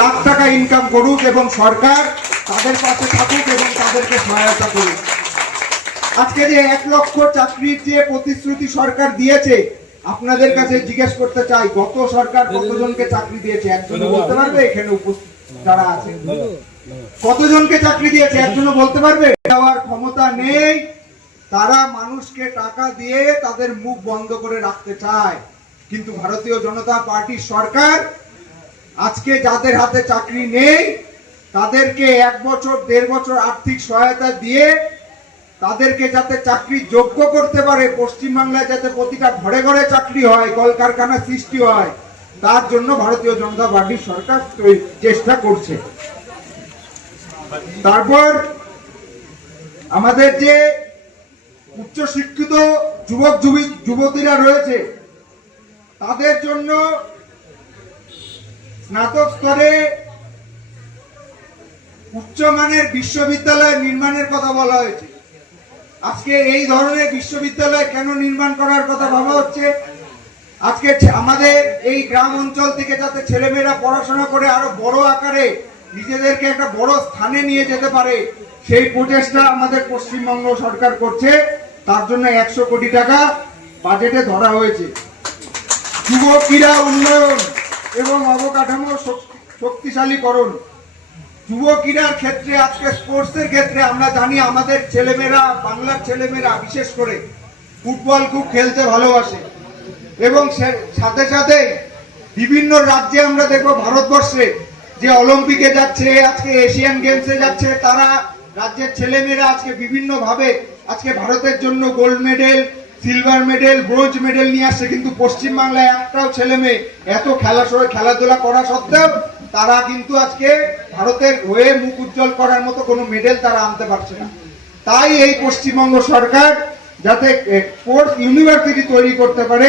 লাখ টাকা ইনকাম করুক এবং সরকার তাদের পাশে থাকুক এবং তাদেরকে সহায়তা করুক। আজকে যে 1 লক্ষ চাকরির যে প্রতিশ্রুতি সরকার দিয়েছে, আপনাদের কাছে জিজ্ঞেস করতে চাই, গত সরকার কতজনকে চাকরি দিয়েছে? একজন বলতে পারবে? এখানে উপস্থিত যারা আছে কতজনকে চাকরি দিয়েছে? একজনও বলতে পারবে? দেওয়ার ক্ষমতা নেই। তারা মানুষকে টাকা দিয়ে তাদের মুখ বন্ধ করে রাখতে চায়। কিন্তু ভারতীয় জনতা পার্টির সরকার আজকে যাদের হাতে চাকরি নেই তাদেরকে 1 বছর 1.5 বছর আর্থিক সহায়তা দিয়ে তাদেরকে যাতে চাকরি যোগ্য করতে পারে, পশ্চিমবাংলায় যাতে প্রতিটা ঘরে ঘরে চাকরি হয়, কলকারখানা সৃষ্টি হয়, তার জন্য ভারতীয় জনতা পার্টির সরকার চেষ্টা করছে। তারপর আমাদের যে উচ্চশিক্ষিত যুবক যুবতীরা রয়েছে তাদের জন্য স্নাতক স্তরে উচ্চমানের বিশ্ববিদ্যালয় নির্মাণের কথা বলা হয়েছে। আজকে এই ধরনের বিশ্ববিদ্যালয় কেন নির্মাণ করার কথা ভাবা হচ্ছে? আজকে আমাদের এই গ্রাম অঞ্চল থেকে যাতে ছেলেমেয়েরা পড়াশোনা করে আরো বড় আকারে নিজেদেরকে একটা বড় স্থানে নিয়ে যেতে পারে, সেই প্রচেষ্টা আমাদের পশ্চিমবঙ্গ সরকার করছে। তার জন্য 100 কোটি টাকা বাজেটে ধরা হয়েছে। যুব ক্রীড়া উন্নয়ন এবং অবকাঠামো শক্তিশালীকরণ। যুব ক্রীড়ার ক্ষেত্রে আজকে স্পোর্টসের ক্ষেত্রে আমরা জানি আমাদের ছেলেমেয়েরা, বাংলার ছেলেমেয়েরা বিশেষ করে ফুটবল খুব খেলতে ভালোবাসে এবং সাথে সাথে বিভিন্ন রাজ্যে আমরা দেখবো ভারতবর্ষে যে অলিম্পিকে যাচ্ছে, আজকে এশিয়ান গেমসে যাচ্ছে, তারা রাজ্যের ছেলেমেয়েরা আজকে বিভিন্ন ভাবে আজকে ভারতের জন্য gold medal, silver medal, bronze medal নিয়ে আসছে। কিন্তু পশ্চিমবাংলায় একটাও ছেলে মেয়ে এত খেলাধুলা করা সত্ত্বেও তারা কিন্তু আজকে ভারতের হয়ে মুখ উজ্জ্বল করার মতো কোনো মেডেল তারা আনতে পারছে না। তাই এই পশ্চিমবঙ্গ সরকার যাতে স্পোর্টস ইউনিভার্সিটি তৈরি করতে পারে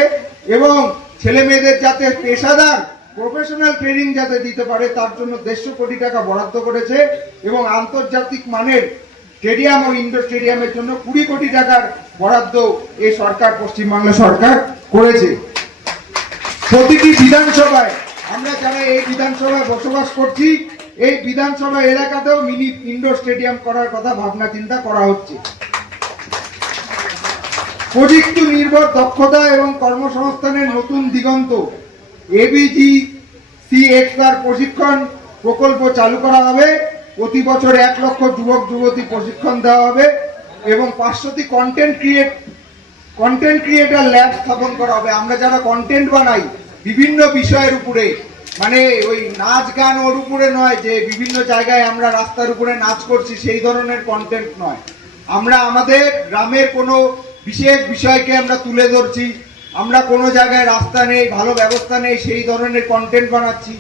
এবং ছেলে মেয়েদের যাতে পেশাদার প্রফেশনাল ট্রেনিং যাতে দিতে পারে, তার জন্য 150 কোটি টাকা বরাদ্দ করেছে এবং আন্তর্জাতিক মানের স্টেডিয়াম ও ইনডোর স্টেডিয়ামের জন্য 20 কোটি টাকার বরাদ্দ এই সরকার, পশ্চিমবাংলা সরকার করেছে। প্রতিটি বিধানসভায়, আমরা যারা এই বিধানসভায় বসবাস করছি, এই বিধানসভা এলাকাতেও মিনি ইনডোর স্টেডিয়াম করার কথা ভাবনা চিন্তা করা হচ্ছে। প্রযুক্তি নির্ভর দক্ষতা এবং কর্মসংস্থানের নতুন দিগন্ত, ABGCXR প্রশিক্ষণ প্রকল্প চালু করা হবে। প্রতি বছর 1 লক্ষ যুবক যুবতী প্রশিক্ষণ দেওয়া হবে এবং 500টি কন্টেন্ট ক্রিয়েটর ল্যাব স্থাপন করা হবে। আমরা যারা কন্টেন্ট বানাই বিভিন্ন বিষয়ের উপরে, মানে ওই নাচ গান ওর উপরে নয় যে বিভিন্ন জায়গায় আমরা রাস্তার উপরে নাচ করছি, সেই ধরনের কন্টেন্ট নয়। আমরা আমাদের গ্রামের কোনো বিশেষ বিষয়কে আমরা তুলে ধরছি, আমরা কোনো জায়গায় রাস্তা নেই, ভালো ব্যবস্থা নেই, সেই ধরনের কন্টেন্ট বানাচ্ছি।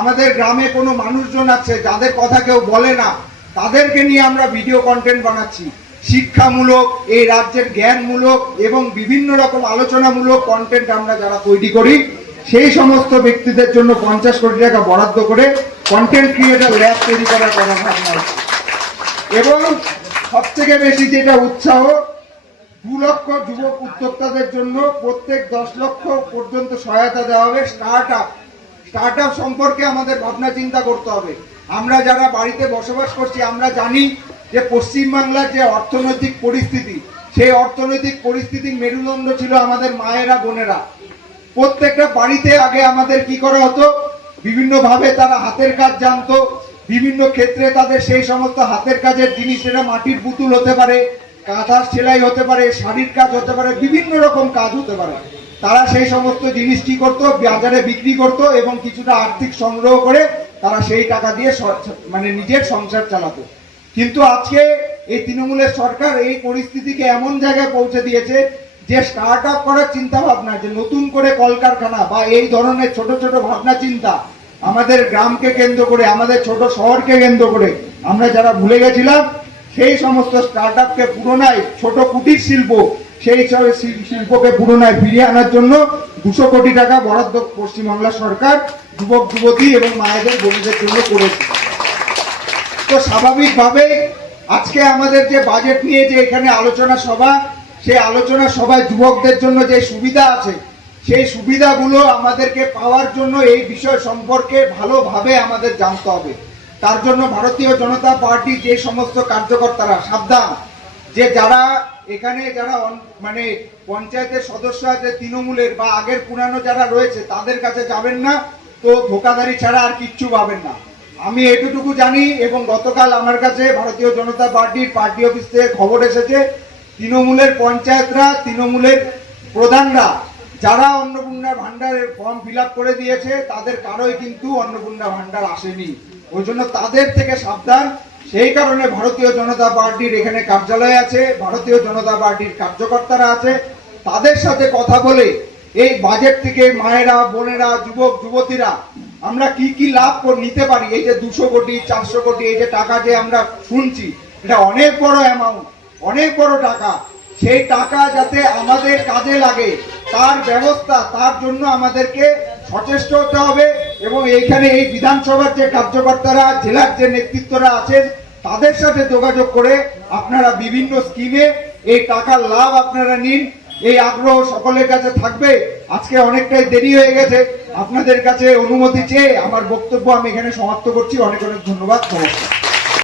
আমাদের গ্রামে কোনো মানুষজন আছে যাদের কথা কেউ বলে না, তাদেরকে নিয়ে আমরা ভিডিও কন্টেন্ট বানাচ্ছি। শিক্ষামূলক, এই রাজ্যের জ্ঞানমূলক এবং বিভিন্ন রকম আলোচনামূলক কন্টেন্ট আমরা যারা তৈরি করি, সেই সমস্ত ব্যক্তিদের জন্য 50 কোটি টাকা বরাদ্দ করে কন্টেন্ট ক্রিয়েটর ল্যাব তৈরি করার কথা ভাবনা হচ্ছে। এবং সবথেকে বেশি যেটা উৎসাহ, 2 লক্ষ যুবক উদ্যোক্তাদের জন্য প্রত্যেক 10 লক্ষ পর্যন্ত সহায়তা দেওয়া হবে। স্টার্ট আপ সম্পর্কে আমাদের ভাবনা চিন্তা করতে হবে। আমরা যারা বাড়িতে বসবাস করছি আমরা জানি যে পশ্চিমবাংলার যে অর্থনৈতিক পরিস্থিতি, সেই অর্থনৈতিক পরিস্থিতির মেরুদণ্ড ছিল আমাদের মায়েরা, বোনেরা। প্রত্যেকটা বাড়িতে আগে আমাদের কি করা হতো, বিভিন্ন ভাবে তারা হাতের কাজ জানতো, বিভিন্ন ক্ষেত্রে তাদের সেই সমস্ত হাতের কাজের জিনিসেরা মাটির পুতুল হতে পারে, কাঁথার সেলাই হতে পারে, শাড়ির কাজ হতে পারে, বিভিন্ন রকম কাজ হতে পারে। তারা সেই সমস্ত জিনিস কি করতো, বাজারে বিক্রি করতো এবং কিছুটা আর্থিক সংগ্রহ করে তারা সেই টাকা দিয়ে মানে নিজের সংসার চালাতো। কিন্তু আজকে এই তৃণমূলের সরকার এই পরিস্থিতিকে এমন জায়গায় পৌঁছে দিয়েছে যে স্টার্ট আপ করার চিন্তা ভাবনা, যে নতুন করে কলকারখানা বা এই ধরনের ছোট ছোট ভাবনা চিন্তা আমাদের গ্রামকে কেন্দ্র করে, আমাদের ছোট শহরকে কেন্দ্র করে আমরা যারা ভুলে গেছিলাম, সেই সমস্ত স্টার্ট আপকে পুনরায়, ছোট কুটির শিল্প, সেই শিল্পকে পুনরায় ফিরিয়ে আনার জন্য 200 কোটি টাকা বরাদ্দ পশ্চিমবাংলা সরকার যুবক যুবতী এবং মায়েদের, বোনদের জন্য করেছে। তো স্বাভাবিকভাবে আজকে আমাদের যে বাজেট নিয়ে যে এখানে আলোচনা সভা, সেই আলোচনা সভায় যুবকদের জন্য যে সুবিধা আছে সেই সুবিধাগুলো আমাদেরকে পাওয়ার জন্য এই বিষয় সম্পর্কে ভালোভাবে আমাদের জানতে হবে। তার জন্য ভারতীয় জনতা পার্টি যে সমস্ত কার্যকর্তারা সাবধান, যে যারা এখানে যারা মানে পঞ্চায়েতের সদস্য আছে তৃণমূলের বা আগের পুরানো যারা রয়েছে তাদের কাছে যাবেন না, তো ধোকাধারী ছাড়া আর কিচ্ছু পাবেন না। আমি এটুকু জানি এবং গতকাল আমার কাছে ভারতীয় জনতা পার্টির পার্টি অফিস থেকে খবর এসেছে তৃণমূলের পঞ্চায়েতরা, তৃণমূলের প্রধানরা যারা অন্নপূর্ণা ভান্ডারের ফর্ম ফিল করে দিয়েছে তাদের কারোই কিন্তু অন্নপূর্ণা ভান্ডার আসেনি। ওই জন্য তাদের থেকে সাবধান। সেই কারণে ভারতীয় জনতা পার্টির এখানে কার্যালয় আছে, ভারতীয় জনতা পার্টির কার্যকর্তারা আছে, তাদের সাথে কথা বলে এই বাজেট থেকে মায়েরা, বোনেরা, যুবক যুবতীরা আমরা কি কি লাভ নিতে পারি। এই যে 200 কোটি 400 কোটি এই যে টাকা যে আমরা শুনছি, এটা অনেক বড় অ্যামাউন্ট, অনেক বড় টাকা। সেই টাকা যাতে আমাদের কাজে লাগে তার ব্যবস্থা, তার জন্য আমাদেরকে সচেষ্ট হতে হবে। এবং এইখানে এই বিধানসভার যে কার্যকর্তারা, জেলার যে নেতৃত্বরা আছেন তাদের সাথে যোগাযোগ করে আপনারা বিভিন্ন স্কিমে এই টাকার লাভ আপনারা নিন, এই আগ্রহ সকলের কাছে থাকবে। আজকে অনেকটাই দেরি হয়ে গেছে, আপনাদের কাছে অনুমতি চেয়ে আমার বক্তব্য আমি এখানে সমাপ্ত করছি। অনেক অনেক ধন্যবাদ। নমস্কার।